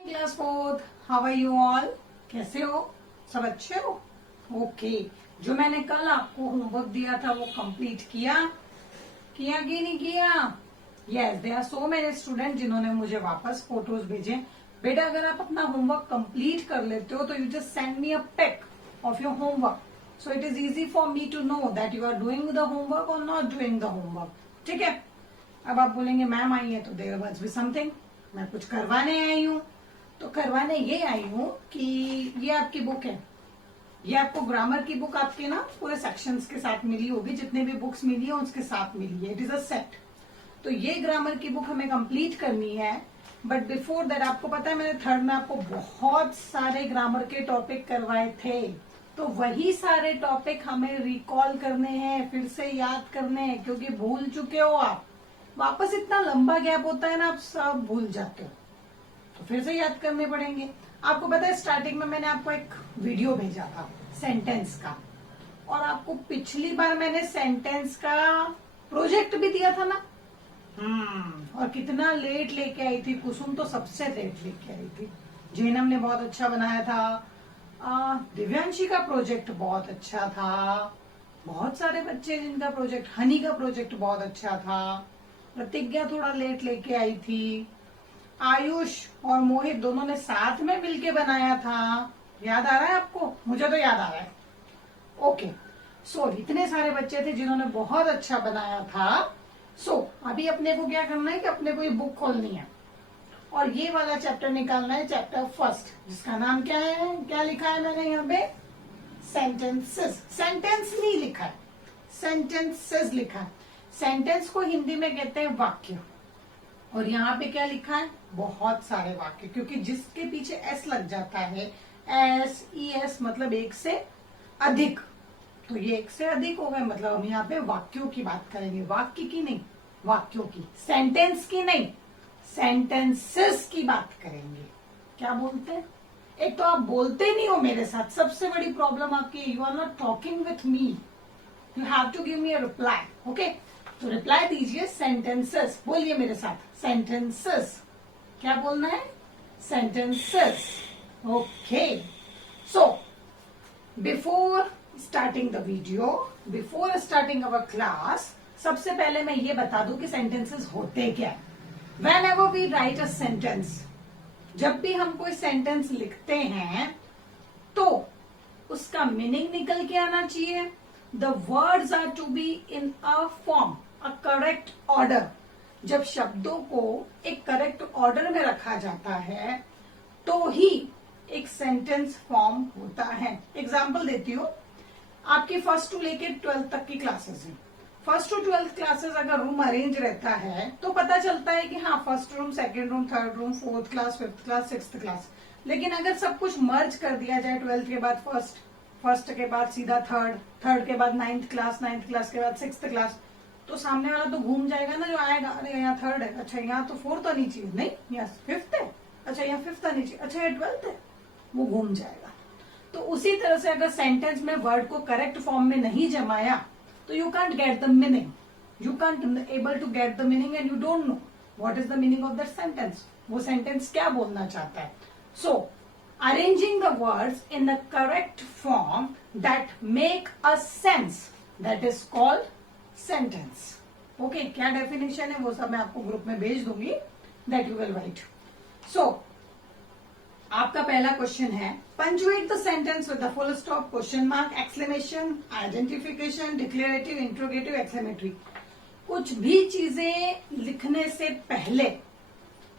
Class fourth, how are you all? कैसे हो? सब अच्छे हो? ओके। जो मैंने कल आपको होमवर्क दिया था वो कंप्लीट किया कि नहीं किया? Yes, there are so many student जिन्होंने मुझे वापस फोटोज भेजे। बेटा अगर आप अपना होमवर्क कंप्लीट कर लेते हो तो you just send me a pic of your homework, so it is easy for me to know that you are doing the homework और नॉट डूइंग द होमवर्क। ठीक है? अब आप बोलेंगे मैम आई है तो देयर मस्ट बी समथिंग, मैं कुछ करवाने आई हूँ। तो करवाने ये आई हूँ कि ये आपकी बुक है, ये आपको ग्रामर की बुक आपके ना पूरे सेक्शंस के साथ मिली होगी, जितने भी बुक्स मिली है उसके साथ मिली है। It is a set. तो ये ग्रामर की बुक हमें कंप्लीट करनी है, बट बिफोर दैट आपको पता है मैंने थर्ड में आपको बहुत सारे ग्रामर के टॉपिक करवाए थे, तो वही सारे टॉपिक हमें रिकॉल करने हैं, फिर से याद करने हैं, क्योंकि भूल चुके हो आप। वापस इतना लंबा गैप होता है ना, आप सब भूल जाते हो, तो फिर से याद करने पड़ेंगे। आपको पता है स्टार्टिंग में मैंने आपको एक वीडियो भेजा था सेंटेंस का, और आपको पिछली बार मैंने सेंटेंस का प्रोजेक्ट भी दिया था ना। और कितना लेट लेके आई थी कुसुम, तो सबसे लेट लेके आई थी। जैनम ने बहुत अच्छा बनाया था, दिव्यांशी का प्रोजेक्ट बहुत अच्छा था, बहुत सारे बच्चे जिनका प्रोजेक्ट, हनी का प्रोजेक्ट बहुत अच्छा था, प्रतिज्ञा थोड़ा लेट लेके आई थी, आयुष और मोहित दोनों ने साथ में मिलके बनाया था। याद आ रहा है आपको? मुझे तो याद आ रहा है। ओके, सो इतने सारे बच्चे थे जिन्होंने बहुत अच्छा बनाया था। सो अभी अपने को क्या करना है कि अपने को ये बुक खोलनी है और ये वाला चैप्टर निकालना है, चैप्टर फर्स्ट, जिसका नाम क्या है? क्या लिखा है मैंने यहाँ पे? सेंटेंसेस। सेंटेंस नहीं लिखा है, सेंटेंसेस लिखा है। सेंटेंस को हिंदी में कहते हैं वाक्य, और यहाँ पे क्या लिखा है? बहुत सारे वाक्य, क्योंकि जिसके पीछे एस लग जाता है, एस ई एस मतलब एक से अधिक, तो ये एक से अधिक हो गए, मतलब हम यहाँ पे वाक्यों की बात करेंगे, वाक्य की नहीं, वाक्यों की, सेंटेंस की नहीं, सेंटेंसेस की बात करेंगे। क्या बोलते हैं? एक तो आप बोलते नहीं हो मेरे साथ, सबसे बड़ी प्रॉब्लम आपकी, you are not talking with me, you have to give me a reply. Okay, तो रिप्लाई दीजिए सेंटेंसेस, बोलिए मेरे साथ, सेंटेंसेस। क्या बोलना है? Sentences. Okay, so before starting the video, before starting our class, सबसे पहले मैं ये बता दूं कि सेंटेंसेस होते क्या। Whenever we write a sentence, जब भी हम कोई सेंटेंस लिखते हैं तो उसका मीनिंग निकल के आना चाहिए। The words are to be in a form, a correct order. जब शब्दों को एक करेक्ट ऑर्डर में रखा जाता है तो ही एक सेंटेंस फॉर्म होता है। एग्जाम्पल देती हूँ, आपकी फर्स्ट टू लेके 12th तक की क्लासेस हैं। फर्स्ट टू 12th क्लासेस अगर रूम अरेंज रहता है तो पता चलता है कि हाँ, first room, second room, third room, fourth class, fifth class, sixth class. लेकिन अगर सब कुछ मर्ज कर दिया जाए, 12th के बाद फर्स्ट, फर्स्ट के बाद सीधा थर्ड, थर्ड के बाद 9th क्लास, 9th क्लास के बाद 6th क्लास, तो सामने वाला तो घूम जाएगा ना, जो आएगा, अरे यहाँ थर्ड है, अच्छा यहाँ तो फोर्थ आनी चाहिए, नहीं यहाँ फिफ्थ है, अच्छा यहाँ फिफ्थ आनी चाहिए, अच्छा यहाँ 12th है, वो घूम जाएगा। तो उसी तरह से अगर सेंटेंस में वर्ड को करेक्ट फॉर्म में नहीं जमाया तो you can't get the meaning, you can't able to get the meaning, and you don't know what is the meaning of that sentence, वो सेंटेंस क्या बोलना चाहता है। So arranging the words in the correct form that make a sense, that is called sentence. Okay, क्या definition है वो सब मैं आपको ग्रुप में भेज दूंगी, that you will write. So आपका पहला क्वेश्चन है, punctuate the sentence with the full stop, question mark, exclamation, identification, declarative, interrogative, exclamatory. कुछ भी चीजें लिखने से पहले,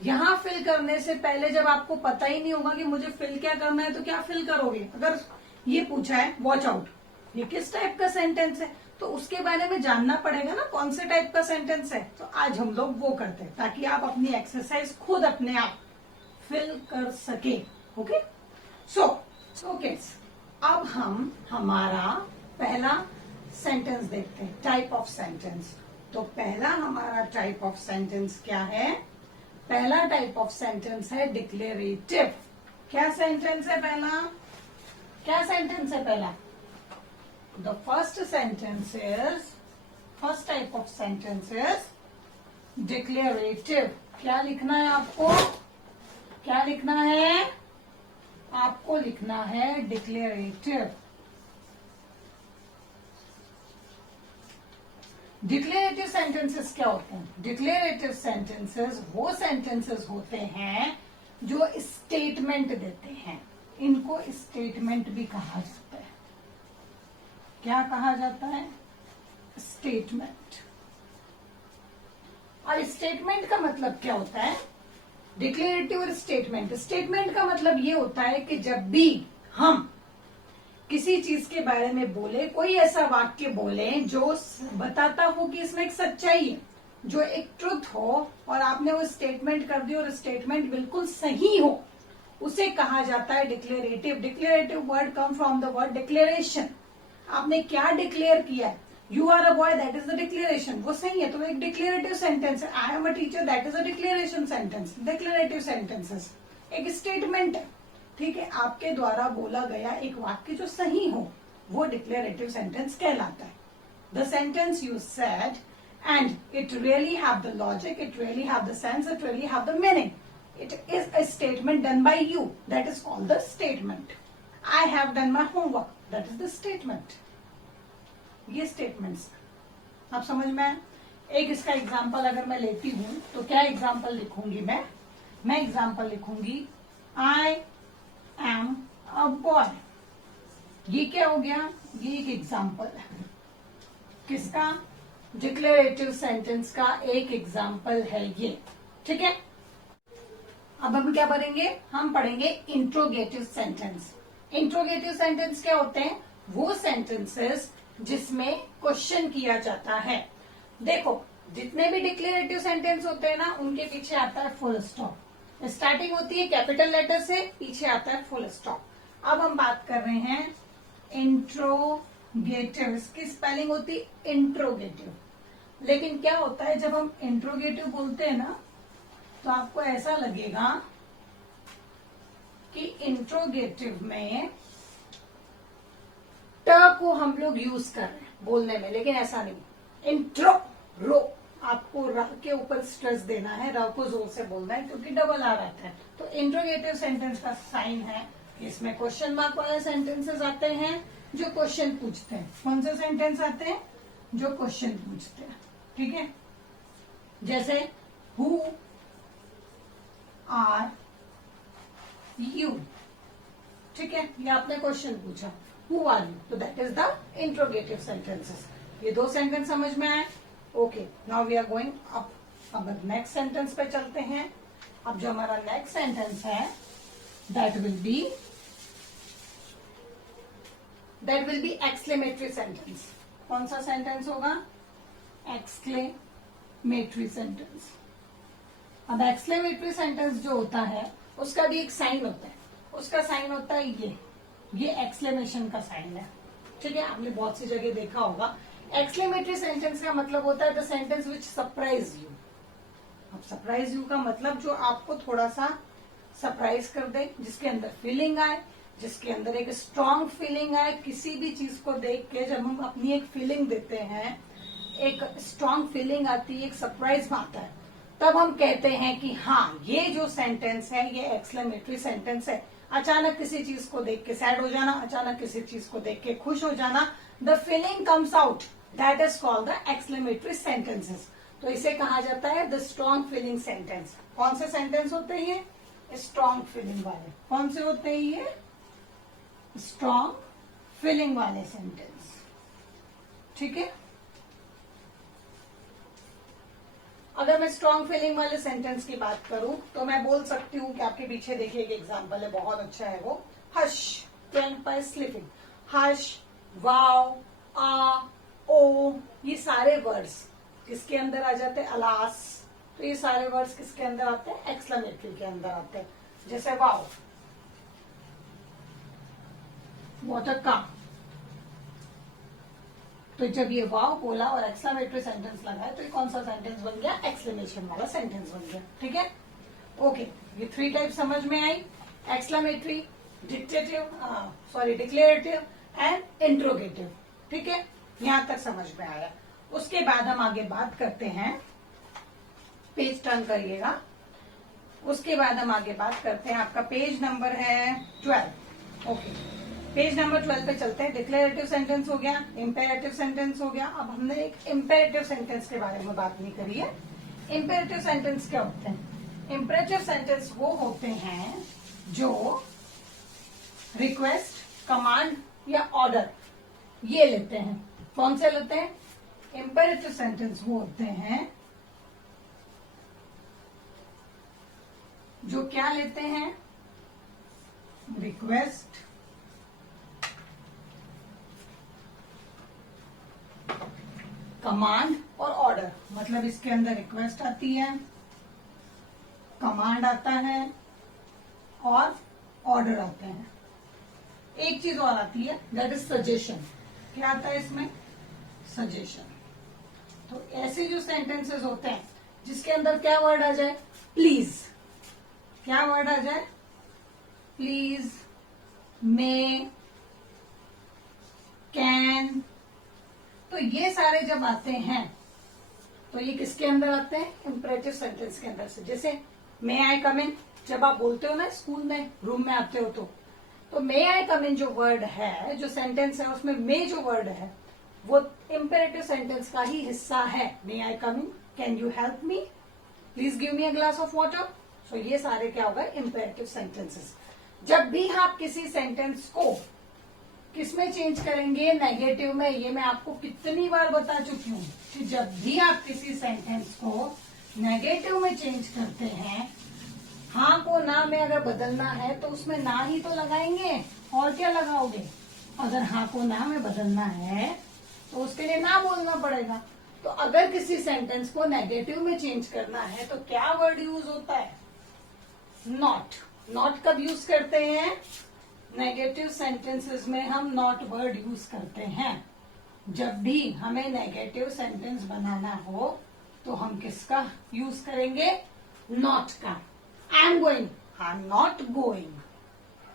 यहां फिल करने से पहले, जब आपको पता ही नहीं होगा कि मुझे फिल क्या करना है तो क्या फिल करोगे। अगर ये पूछा है वॉच आउट, ये किस टाइप का सेंटेंस है, तो उसके बारे में जानना पड़ेगा ना, कौन से टाइप का सेंटेंस है। तो आज हम लोग वो करते हैं ताकि आप अपनी एक्सरसाइज खुद अपने आप फिल कर सके। ओके, सो किड्स, अब हम हमारा पहला सेंटेंस देखते हैं, टाइप ऑफ सेंटेंस। तो पहला हमारा टाइप ऑफ सेंटेंस क्या है? पहला टाइप ऑफ सेंटेंस है डिक्लेरेटिव। क्या सेंटेंस है पहला? क्या सेंटेंस है पहला? The first sentence is, first type of sentence is declarative. क्या लिखना है आपको? क्या लिखना है? आपको लिखना है डिक्लेरेटिव। डिक्लेरेटिव सेंटेंसेस क्या होते हैं? डिक्लेरेटिव सेंटेंसेस वो सेंटेंसेस होते हैं जो स्टेटमेंट देते हैं। इनको स्टेटमेंट भी कहा जाता है। क्या कहा जाता है? स्टेटमेंट। और स्टेटमेंट का मतलब क्या होता है? डिक्लेरेटिव और स्टेटमेंट। स्टेटमेंट का मतलब ये होता है कि जब भी हम किसी चीज के बारे में बोले, कोई ऐसा वाक्य बोले जो बताता हो कि इसमें एक सच्चाई है, जो एक ट्रुथ हो, और आपने वो स्टेटमेंट कर दी और स्टेटमेंट बिल्कुल सही हो, उसे कहा जाता है declarative. Declarative word come from the word declaration. आपने क्या डिक्लेयर किया है? You are a boy, that is the declaration. वो सही है तो एक डिक्लेरेटिव सेंटेंस है। I am a teacher, that is a declaration sentence. Declarative sentences एक स्टेटमेंट है। ठीक है, आपके द्वारा बोला गया एक वाक्य जो सही हो, वो डिक्लेरेटिव सेंटेंस कहलाता है। The sentence you said and it really have the logic, it really have the sense, it really have the meaning, it is a statement done by you, that is called the statement. I have done my homework, that is the statement. ये statements आप समझ में आए? एक इसका example अगर मैं लेती हूं तो क्या एग्जाम्पल लिखूंगी मैं एग्जाम्पल लिखूंगी I am a boy। ये क्या हो गया? ये एक एग्जाम्पल है। किसका? डिक्लेरेटिव सेंटेंस का एक एग्जाम्पल है ये। ठीक है, अब हम क्या पढ़ेंगे? हम पढ़ेंगे इंट्रोगेटिव सेंटेंस। इंट्रोगेटिव सेंटेंस क्या होते हैं? वो सेंटेंसेस जिसमें क्वेश्चन किया जाता है। देखो, जितने भी डिक्लेरेटिव सेंटेंस होते हैं ना, उनके पीछे आता है फुल स्टॉप। स्टार्टिंग होती है कैपिटल लेटर से, पीछे आता है फुल स्टॉप। अब हम बात कर रहे हैं इंट्रोगेटिव। इसकी स्पेलिंग होती है इंट्रोगेटिव। लेकिन क्या होता है जब हम इंट्रोगेटिव बोलते हैं ना, तो आपको ऐसा लगेगा कि इंट्रोगेटिव में ट को हम लोग यूज कर रहे हैं बोलने में, लेकिन ऐसा नहीं। इंट्रो रो, आपको र के ऊपर स्ट्रेस देना है, र को जोर से बोलना है क्योंकि डबल आ रहता है। तो इंट्रोगेटिव सेंटेंस का साइन है, इसमें क्वेश्चन मार्क वाले सेंटेंसेस आते हैं जो क्वेश्चन पूछते हैं। कौन से सेंटेंस आते हैं? जो क्वेश्चन पूछते हैं। ठीक है, जैसे हु आर यू। ठीक है, ये आपने क्वेश्चन पूछा, हु आर यू, तो that is the interrogative sentences. ये दो सेंटेंस समझ में आए? Okay, now we are going up. अब नेक्स्ट सेंटेंस पे चलते हैं। अब जो हमारा नेक्स्ट सेंटेंस है that will be exclamatory sentence. कौन सा सेंटेंस होगा? Exclamatory sentence. अब एक्सक्लेमेटरी सेंटेंस जो होता है उसका भी एक साइन होता है। उसका साइन होता है ये एक्सक्लेमेशन का साइन है। ठीक है, आपने बहुत सी जगह देखा होगा। एक्सक्लेमेटरी सेंटेंस का मतलब होता है the sentence which surprise you. अब सरप्राइज यू का मतलब जो आपको थोड़ा सा सरप्राइज कर दे, जिसके अंदर फीलिंग आए, जिसके अंदर एक स्ट्रांग फीलिंग आए। किसी भी चीज को देख के जब हम अपनी एक फीलिंग देते हैं, एक स्ट्रांग फीलिंग आती है, एक सरप्राइज आता है, तब हम कहते हैं कि हाँ, ये जो सेंटेंस है ये एक्सक्लेमेटरी सेंटेंस है। अचानक किसी चीज को देख के सैड हो जाना, अचानक किसी चीज को देख के खुश हो जाना, the feeling comes out, that is called the exclamatory sentences. तो इसे कहा जाता है द स्ट्रॉन्ग फीलिंग सेंटेंस। कौन से सेंटेंस होते हैं ये? स्ट्रॉन्ग फीलिंग वाले। कौन से होते हैं ये? स्ट्रॉन्ग फीलिंग वाले सेंटेंस। ठीक है, अगर मैं स्ट्रॉन्ग फीलिंग वाले सेंटेंस की बात करूं तो मैं बोल सकती हूं कि आपके पीछे देखिए एक एग्जांपल है, बहुत अच्छा है वो। Hush, trend by sleeping. Hush, wow, ah, oh, ये सारे वर्ड्स किसके अंदर आ जाते हैं? अलास। तो ये सारे वर्ड्स किसके अंदर आते हैं? एक्सक्लेमेटरी के अंदर आते हैं। जैसे वाव, व्हाट अ कार। तो जब ये वाव बोला और एक्सक्लेमेटरी सेंटेंस लगाया तो ये कौन सा सेंटेंस बन गया? एक्सक्लेमेशन वाला सेंटेंस बन गया। ठीक है, ओके, ये थ्री टाइप समझ में आई, एक्सक्लेमेटरी, डिक्लेरेटिव एंड इंट्रोगेटिव। ठीक है, यहां तक समझ में आया। उसके बाद हम आगे बात करते हैं, पेज टर्न करिएगा। उसके बाद हम आगे बात करते हैं। आपका पेज नंबर है 12। ओके, पेज नंबर 12 पे चलते हैं। डिक्लेरेटिव सेंटेंस हो गया, इम्पेरेटिव सेंटेंस हो गया। अब हमने एक इम्पेरेटिव सेंटेंस के बारे में बात नहीं करी है। इम्पेरेटिव सेंटेंस क्या होते हैं? इम्पेरेटिव सेंटेंस वो होते हैं जो रिक्वेस्ट, कमांड या ऑर्डर ये लेते हैं। कौन से लेते हैं? इम्पेरेटिव सेंटेंस वो होते हैं जो क्या लेते हैं? रिक्वेस्ट, कमांड और ऑर्डर। मतलब इसके अंदर रिक्वेस्ट आती है, कमांड आता है और ऑर्डर आते हैं। एक चीज और आती है, दैट इज सजेशन। क्या आता है इसमें? सजेशन। तो ऐसे जो सेंटेंसेस होते हैं जिसके अंदर क्या वर्ड आ जाए? प्लीज। क्या वर्ड आ जाए? Please, may, can. तो ये सारे जब आते हैं तो ये किसके अंदर आते हैं? इम्परेटिव सेंटेंस के अंदर से। जैसे मे आई कम इन, जब आप बोलते हो ना स्कूल में, रूम में आते हो तो मे आई कम इन जो वर्ड है, जो सेंटेंस है उसमें मे जो वर्ड है वो इम्पेरेटिव सेंटेंस का ही हिस्सा है। May I come in, can you help me, please give me a glass of water. So ये सारे क्या होगा? Imperative sentences. जब भी आप किसी सेंटेंस को किसमें चेंज करेंगे? नेगेटिव में। ये मैं आपको कितनी बार बता चुकी हूँ कि जब भी आप किसी सेंटेंस को नेगेटिव में चेंज करते हैं, हाँ को ना में अगर बदलना है तो उसमें ना ही तो लगाएंगे, और क्या लगाओगे? अगर हाँ को ना में बदलना है तो उसके लिए ना बोलना पड़ेगा। तो अगर किसी सेंटेंस को नेगेटिव में चेंज करना है तो क्या वर्ड यूज होता है? नॉट। नॉट कब यूज करते हैं? नेगेटिव सेंटेंसेस में हम नॉट वर्ड यूज करते हैं। जब भी हमें नेगेटिव सेंटेंस बनाना हो तो हम किसका यूज करेंगे? नॉट का। I am going, I am not going.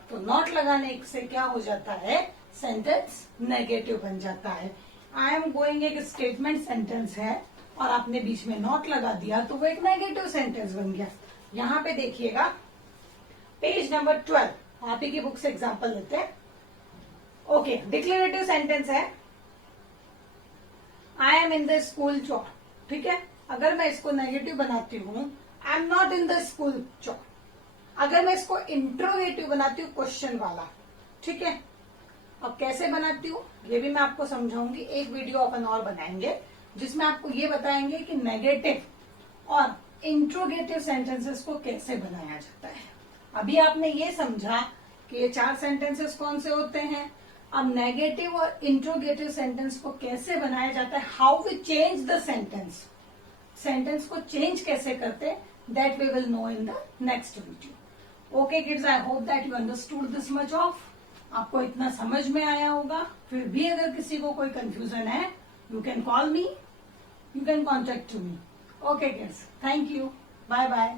तो नॉट लगाने से क्या हो जाता है? सेंटेंस नेगेटिव बन जाता है। आई एम गोइंग एक स्टेटमेंट सेंटेंस है और आपने बीच में नॉट लगा दिया तो वो एक नेगेटिव सेंटेंस बन गया। यहां पे देखिएगा पेज नंबर 12, आप ही की बुक से एग्जांपल लेते हैं। ओके, डिक्लेरेटिव सेंटेंस है I am in the school चौक। ठीक है, अगर मैं इसको नेगेटिव बनाती हूं, I am not in the school चौक। अगर मैं इसको इंट्रोगेटिव बनाती हूँ, क्वेश्चन वाला, ठीक है, अब कैसे बनाती हूँ ये भी मैं आपको समझाऊंगी। एक वीडियो अपन और बनाएंगे जिसमें आपको ये बताएंगे कि नेगेटिव और इंट्रोगेटिव सेंटेंसेस को कैसे बनाया जाता है। अभी आपने ये समझा कि ये 4 सेंटेंसेस कौन से होते हैं। अब नेगेटिव और इंट्रोगेटिव सेंटेंस को कैसे बनाया जाता है, how we change the sentence, sentence को चेंज कैसे करते हैं, that we will know in the next video. Okay kids, I hope that you understood this much of. आपको इतना समझ में आया होगा। फिर भी अगर किसी को कोई कंफ्यूजन है, you can call me, you can contact to me. Okay kids, thank you, bye bye.